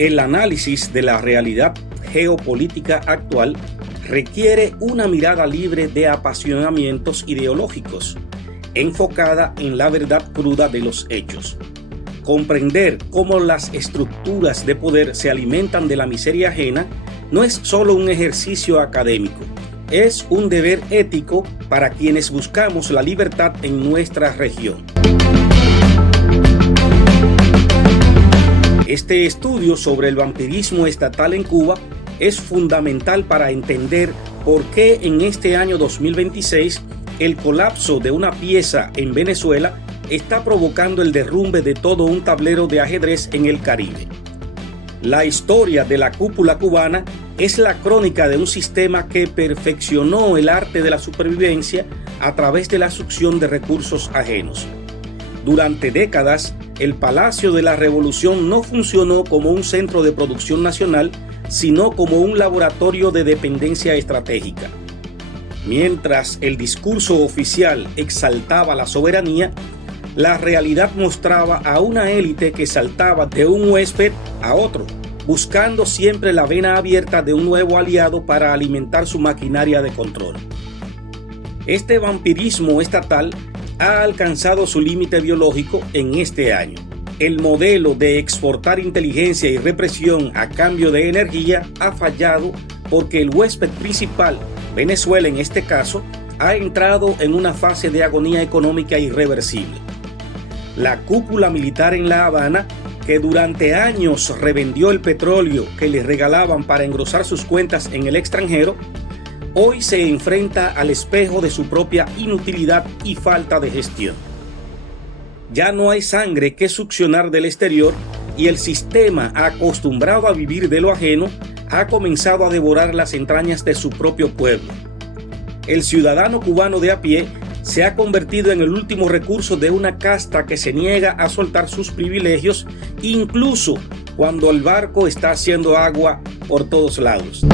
El análisis de la realidad geopolítica actual requiere una mirada libre de apasionamientos ideológicos, enfocada en la verdad cruda de los hechos. Comprender cómo las estructuras de poder se alimentan de la miseria ajena no es solo un ejercicio académico, es un deber ético para quienes buscamos la libertad en nuestra región. Este estudio sobre el vampirismo estatal en Cuba es fundamental para entender por qué en este año 2026 el colapso de una pieza en Venezuela está provocando el derrumbe de todo un tablero de ajedrez en el Caribe. La historia de la cúpula cubana es la crónica de un sistema que perfeccionó el arte de la supervivencia a través de la succión de recursos ajenos. Durante décadas, el Palacio de la Revolución no funcionó como un centro de producción nacional, sino como un laboratorio de dependencia estratégica. Mientras el discurso oficial exaltaba la soberanía, la realidad mostraba a una élite que saltaba de un huésped a otro, buscando siempre la vena abierta de un nuevo aliado para alimentar su maquinaria de control. Este vampirismo estatal ha alcanzado su límite biológico en este año. El modelo de exportar inteligencia y represión a cambio de energía ha fallado porque el huésped principal, Venezuela en este caso, ha entrado en una fase de agonía económica irreversible. La cúpula militar en La Habana, que durante años revendió el petróleo que le regalaban para engrosar sus cuentas en el extranjero, hoy se enfrenta al espejo de su propia inutilidad y falta de gestión. Ya no hay sangre que succionar del exterior y el sistema, acostumbrado a vivir de lo ajeno, ha comenzado a devorar las entrañas de su propio pueblo. El ciudadano cubano de a pie se ha convertido en el último recurso de una casta que se niega a soltar sus privilegios, incluso cuando el barco está haciendo agua por todos lados.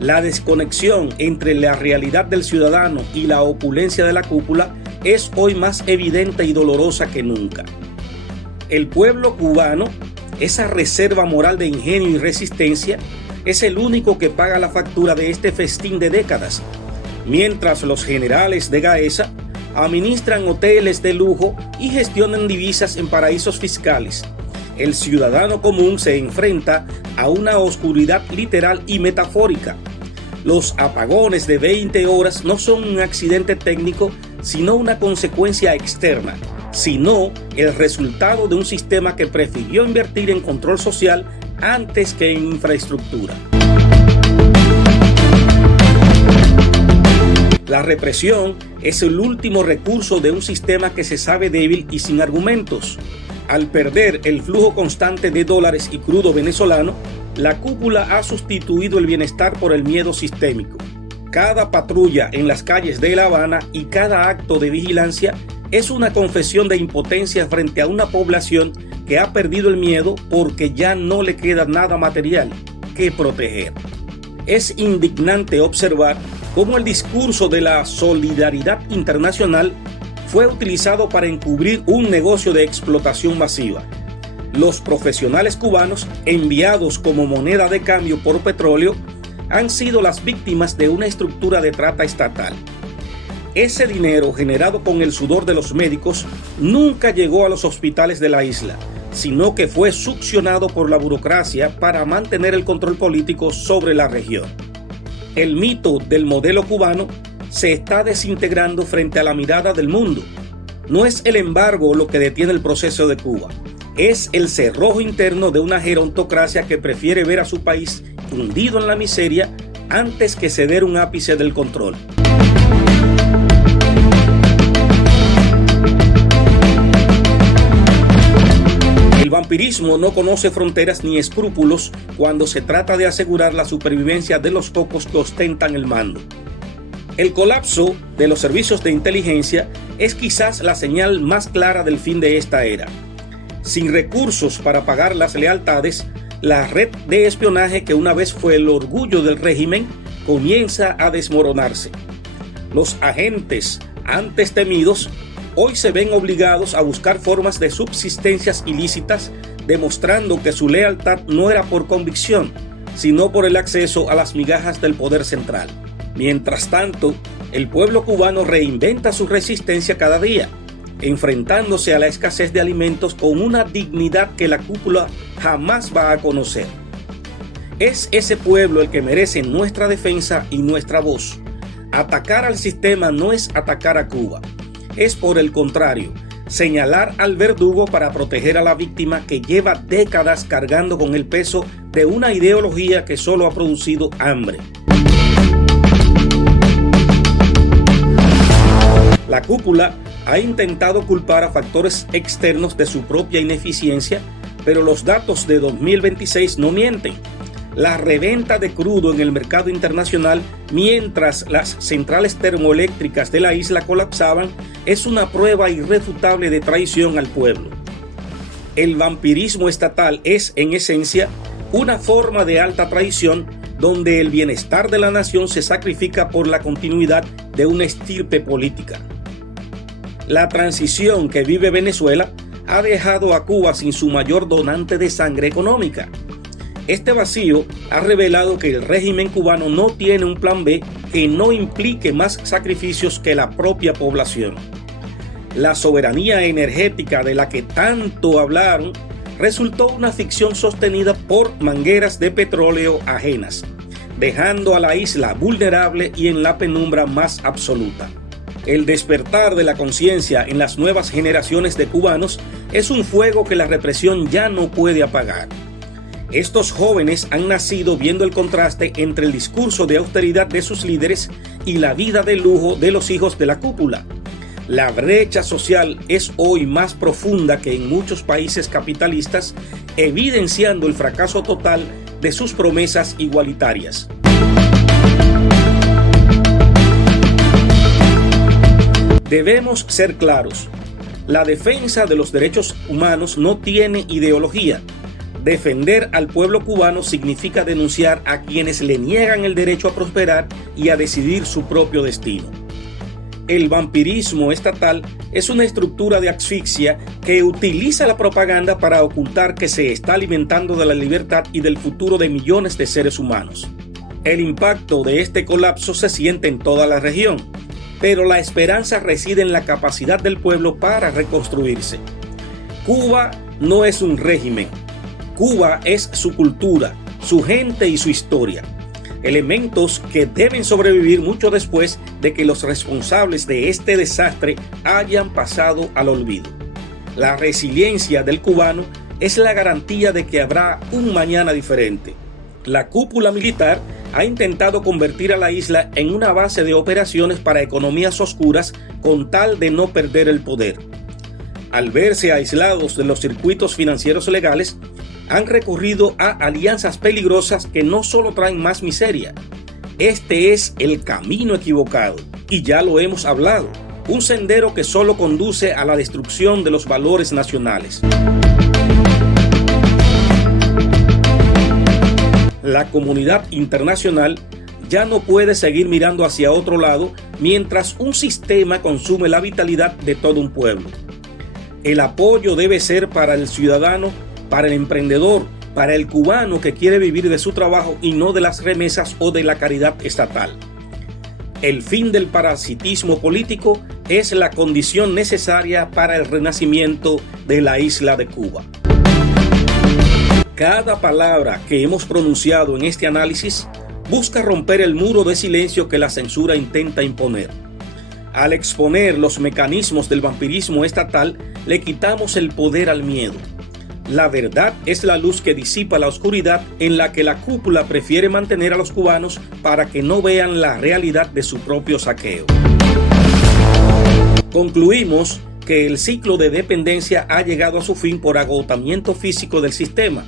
La desconexión entre la realidad del ciudadano y la opulencia de la cúpula es hoy más evidente y dolorosa que nunca. El pueblo cubano, esa reserva moral de ingenio y resistencia, es el único que paga la factura de este festín de décadas, mientras los generales de Gaesa administran hoteles de lujo y gestionan divisas en paraísos fiscales. El ciudadano común se enfrenta a una oscuridad literal y metafórica. Los apagones de 20 horas no son un accidente técnico, sino una consecuencia externa, sino el resultado de un sistema que prefirió invertir en control social antes que en infraestructura. La represión es el último recurso de un sistema que se sabe débil y sin argumentos. Al perder el flujo constante de dólares y crudo venezolano, la cúpula ha sustituido el bienestar por el miedo sistémico. Cada patrulla en las calles de La Habana y cada acto de vigilancia es una confesión de impotencia frente a una población que ha perdido el miedo porque ya no le queda nada material que proteger. Es indignante observar cómo el discurso de la solidaridad internacional fue utilizado para encubrir un negocio de explotación masiva. Los profesionales cubanos, enviados como moneda de cambio por petróleo, han sido las víctimas de una estructura de trata estatal. Ese dinero generado con el sudor de los médicos nunca llegó a los hospitales de la isla, sino que fue succionado por la burocracia para mantener el control político sobre la región. El mito del modelo cubano se está desintegrando frente a la mirada del mundo. No es el embargo lo que detiene el proceso de Cuba, es el cerrojo interno de una gerontocracia que prefiere ver a su país hundido en la miseria antes que ceder un ápice del control. El vampirismo no conoce fronteras ni escrúpulos cuando se trata de asegurar la supervivencia de los pocos que ostentan el mando. El colapso de los servicios de inteligencia es quizás la señal más clara del fin de esta era. Sin recursos para pagar las lealtades, la red de espionaje que una vez fue el orgullo del régimen comienza a desmoronarse. Los agentes antes temidos hoy se ven obligados a buscar formas de subsistencias ilícitas, demostrando que su lealtad no era por convicción, sino por el acceso a las migajas del poder central. Mientras tanto, el pueblo cubano reinventa su resistencia cada día, enfrentándose a la escasez de alimentos con una dignidad que la cúpula jamás va a conocer. Es ese pueblo el que merece nuestra defensa y nuestra voz. Atacar al sistema no es atacar a Cuba, es por el contrario, señalar al verdugo para proteger a la víctima que lleva décadas cargando con el peso de una ideología que solo ha producido hambre. La cúpula ha intentado culpar a factores externos de su propia ineficiencia, pero los datos de 2026 no mienten. La reventa de crudo en el mercado internacional mientras las centrales termoeléctricas de la isla colapsaban es una prueba irrefutable de traición al pueblo. El vampirismo estatal es, en esencia, una forma de alta traición donde el bienestar de la nación se sacrifica por la continuidad de una estirpe política. La transición que vive Venezuela ha dejado a Cuba sin su mayor donante de sangre económica. Este vacío ha revelado que el régimen cubano no tiene un plan B que no implique más sacrificios que la propia población. La soberanía energética de la que tanto hablaron resultó una ficción sostenida por mangueras de petróleo ajenas, dejando a la isla vulnerable y en la penumbra más absoluta. El despertar de la conciencia en las nuevas generaciones de cubanos es un fuego que la represión ya no puede apagar. Estos jóvenes han nacido viendo el contraste entre el discurso de austeridad de sus líderes y la vida de lujo de los hijos de la cúpula. La brecha social es hoy más profunda que en muchos países capitalistas, evidenciando el fracaso total de sus promesas igualitarias. Debemos ser claros. La defensa de los derechos humanos no tiene ideología. Defender al pueblo cubano significa denunciar a quienes le niegan el derecho a prosperar y a decidir su propio destino. El vampirismo estatal es una estructura de asfixia que utiliza la propaganda para ocultar que se está alimentando de la libertad y del futuro de millones de seres humanos. El impacto de este colapso se siente en toda la región, pero la esperanza reside en la capacidad del pueblo para reconstruirse. Cuba no es un régimen. Cuba es su cultura, su gente y su historia. Elementos que deben sobrevivir mucho después de que los responsables de este desastre hayan pasado al olvido. La resiliencia del cubano es la garantía de que habrá un mañana diferente. La cúpula militar ha intentado convertir a la isla en una base de operaciones para economías oscuras con tal de no perder el poder. Al verse aislados de los circuitos financieros legales, han recurrido a alianzas peligrosas que no solo traen más miseria. Este es el camino equivocado, y ya lo hemos hablado, un sendero que solo conduce a la destrucción de los valores nacionales. La comunidad internacional ya no puede seguir mirando hacia otro lado mientras un sistema consume la vitalidad de todo un pueblo. El apoyo debe ser para el ciudadano, para el emprendedor, para el cubano que quiere vivir de su trabajo y no de las remesas o de la caridad estatal. El fin del parasitismo político es la condición necesaria para el renacimiento de la isla de Cuba. Cada palabra que hemos pronunciado en este análisis busca romper el muro de silencio que la censura intenta imponer. Al exponer los mecanismos del vampirismo estatal, le quitamos el poder al miedo. La verdad es la luz que disipa la oscuridad en la que la cúpula prefiere mantener a los cubanos para que no vean la realidad de su propio saqueo. Concluimos que el ciclo de dependencia ha llegado a su fin por agotamiento físico del sistema.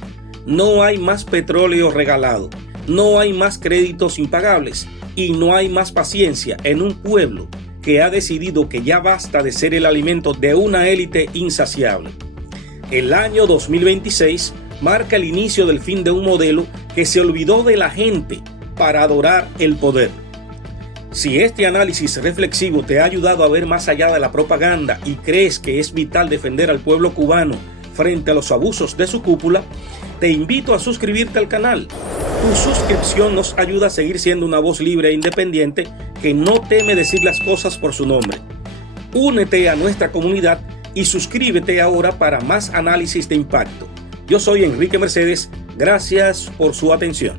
No hay más petróleo regalado, no hay más créditos impagables y no hay más paciencia en un pueblo que ha decidido que ya basta de ser el alimento de una élite insaciable. El año 2026 marca el inicio del fin de un modelo que se olvidó de la gente para adorar el poder. Si este análisis reflexivo te ha ayudado a ver más allá de la propaganda y crees que es vital defender al pueblo cubano frente a los abusos de su cúpula, te invito a suscribirte al canal. Tu suscripción nos ayuda a seguir siendo una voz libre e independiente que no teme decir las cosas por su nombre. Únete a nuestra comunidad y suscríbete ahora para más análisis de impacto. Yo soy Enrique Mercedes. Gracias por su atención.